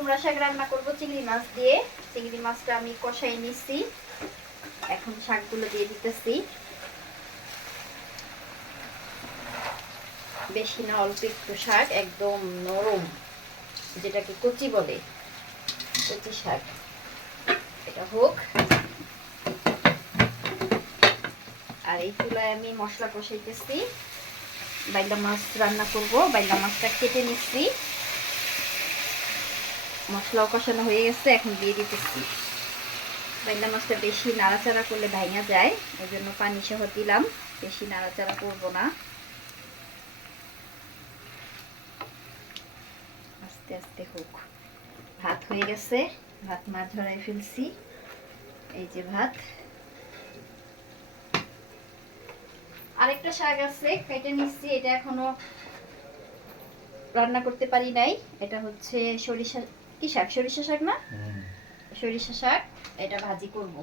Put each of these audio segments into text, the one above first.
কুমড়া শাক রান্না করব, চিংড়ি মাছ দিয়ে। চিংড়ি মাছটা আমি কষাই নিচ্ছি এখন শাকগুলো দিয়ে দিতেছি। বেশি না, অল্প একটু শাক, একদম নরম, যেটাকে কচি বলে। কচি শাক। এটা হোক। আর এই চুলায় আমি মশলা কষাইতেছি। বাইলা মাছ রান্না করব বাইলা মাছটা কেটে নিচ্ছি মশলাও কষানো হয়ে গেছে, এখন দিয়ে দিতেছি। বাইলা মাছটা বেশি নাড়াচাড়া করলে ভাঙা যায় ওই জন্য পানি সহ দিলাম। বেশি নাড়াচাড়া করব না। আস্তে আস্তে হোক। ভাত হয়ে গেছে, ভাত মাছ ঝরাই ফেলছি। এই যে ভাত। আরেকটা শাক আছে, কেটে নিচ্ছি, এটা এখনও রান্না করতে পারি নাই। এটা হচ্ছে সরিষা কি শাক? সরিষা শাক না? সরিষা শাক এটা ভাজি করব।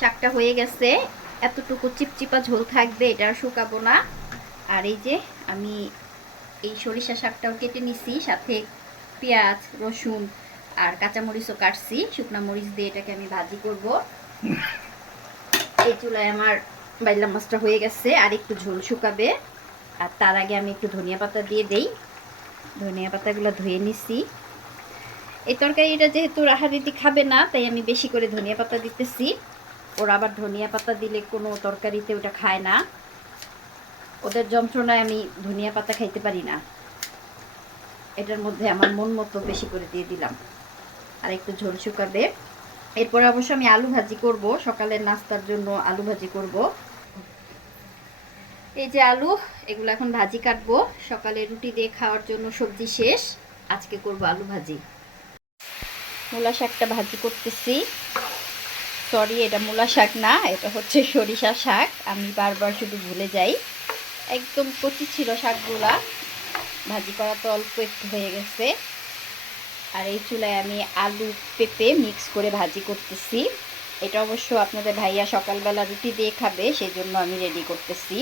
শাকটা হয়ে গেছে। এতটুকু চিপচিপা ঝোল থাকবে এটা শুকাবো না। আর এই যে আমি এই সরিষা শাকটাও কেটে নিছি সাথে পেঁয়াজ রসুন আর কাঁচামরিচও কাটছি। শুকনা মরিচ দিয়ে এটাকে আমি ভাজি করব। এই চুলায় আমার বাইলা মাছটা হয়ে গেছে, আর একটু ঝোল শুকাবে। আর তার আগে আমি একটু ধনিয়া পাতা দিয়ে দেই। ধনিয়া পাতাগুলো ধুয়ে নিছি। এই তরকারিটা যেহেতু রাহারিদি খাবে না, তাই আমি বেশি করে ধনিয়া পাতা দিতেছি। ওরা আবার ধনিয়া পাতা দিলে কোনো তরকারিতে ওটা খায় না। ওদের যন্ত্রণায় আমি ধনিয়া পাতা খাইতে পারি না। এটার মধ্যে আমার মন মতো বেশি করে দিয়ে দিলাম। আর একটু ঝোল শুকাবে। এরপরে অবশ্য আমি আলু ভাজি করব। সকালের নাস্তার জন্য আলু ভাজি করব। এই যে আলু, এগুলো এখন ভাজি কাটবো। সকালে রুটি দিয়ে খাওয়ার জন্য সবজি শেষ। আজকে করব আলু ভাজি। মূলা শাকটা ভাজি করতেছি। সরি এটা মূলা শাক না, এটা হচ্ছে সরিষা শাক। আমি বারবার শুধু ভুলে যাই। একদম কচি ছিল শাকগুলা। ভাজি করা তো অল্প একটু হয়ে গেছে। আর এই চুলায় আমি আলু পেঁপে মিক্স করে ভাজি করতেছি। এটা অবশ্য আপনাদের ভাইয়া সকালবেলা রুটি দিয়ে খাবে সেই জন্য আমি রেডি করতেছি।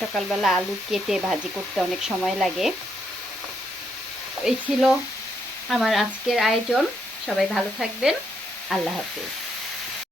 সকালবেলা আলু কেটে ভাজি করতে অনেক সময় লাগে। এই ছিল আমার আজকের আয়োজন। সবাই ভালো থাকবেন। আল্লাহ হাফিজ।